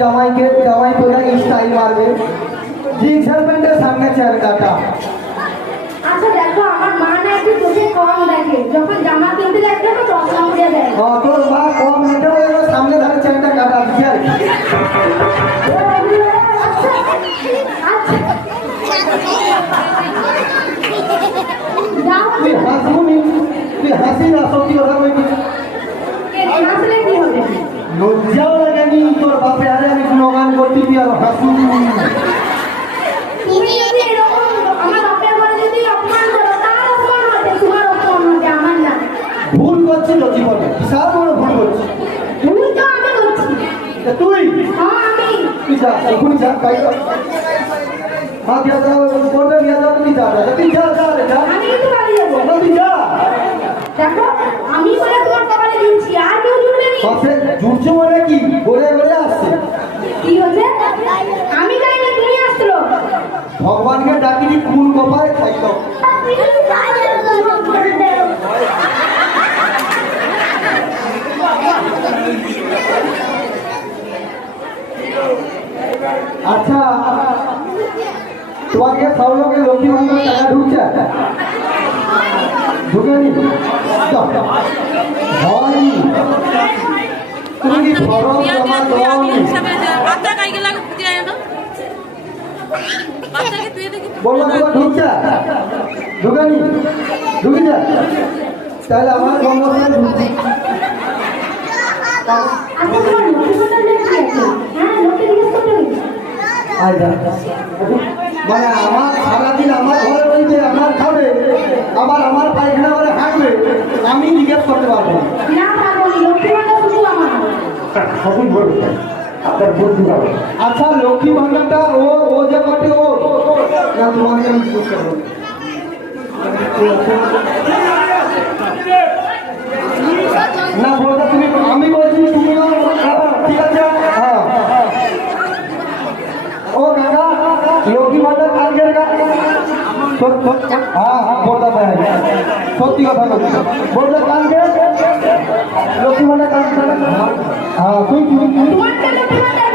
জামাইকে জামাই তোলা স্টাইল মারবে জিন্সের প্যান্টের সামনে চেয়ার কাটা। আচ্ছা দেখো আমার মা না একটু চোখে কম দেখে, যখন জামা কিনতে যাচ্ছে তো চশমা পরে দেয়। তোর মা কম হেঁটে সামনে ধারে চেয়ারটা কাটা দিচ্ছে আর কি। তুই হাসবুনি, তুই হাসি না সত্যি কথা বলবি। হাসলে কি হবে? লজ্জাও লাগেনি তোর বাপে, আরে আমি গুণগান করতে তুই আর হাসু। তুমি যদি এরকম আমার বাপের ঘরে যদি অপমান করো তার অপমান হবে, তোমার অপমান হবে, আমার না। ভুল করছি তো জীবনে, বিশাল বড় ভুল করছি। তুমি তো আমি করছি। তুই হ্যাঁ আমি। তুই যা এখন যা কাই মা দিয়া যাও পড়বে নিয়ে যাও, তুমি যা তুই যা যা রে যা। আমি কিন্তু বাড়ি যাবো। তুই যা। দেখো আমি বলে তোমার কপালে দিচ্ছি, আর কেউ জুটবে নি। পাশে জুড়ছে মানে কি ঘুরে ঘুরে আসছে। কি হচ্ছে? আমি যাইনি, তুমি আসছো। ভগবানকে ডাকিনি কোন কপালে খাইলো। আচ্ছা তোমাকে সব লোকের লক্ষ্মী ভান্ডার টাকা ঢুকছে? ঢুকেনি? হয়নি। তুমি কি ফরম জমা দাওনি? বললো তোমার ঢুকছে? ঢুকেনি? ঢুকেছে? তাহলে আমার সমস্যা ঢুকছে। আচ্ছা তোমার লক্ষ্মী ভান্ডার নেই কি আছে? হ্যাঁ লোকে জিজ্ঞেস করতে হবে। মানে আমার সারাদিন আমার ঘরে রইবে, আমার খাবে, আবার আমার পায়খানা করে হাঁটবে, আমি জিজ্ঞেস করতে পারবো না। না পারবো নি, লক্ষ্মী ভান্ডার শুধু আমার। সবই বলবে আপনার বুদ্ধি পাবে। আচ্ছা লক্ষ্মী ভান্ডারটা ও ও যে কটি ও না তোমাকে আমি জিজ্ঞেস করবো না বলতে তুমি, আমি বলছি তুমি না, ঠিক আছে। হ্যাঁ ও কাকা লক্ষ্মী ভান্ডার কালকে হ্যাঁ হ্যাঁ বলতে পারে, সত্যি কথা বলছি বলতে কালকে লক্ষ্মী ভান্ডার কালকে। হ্যাঁ তুই তোমার লক্ষ্মী ভান্ডার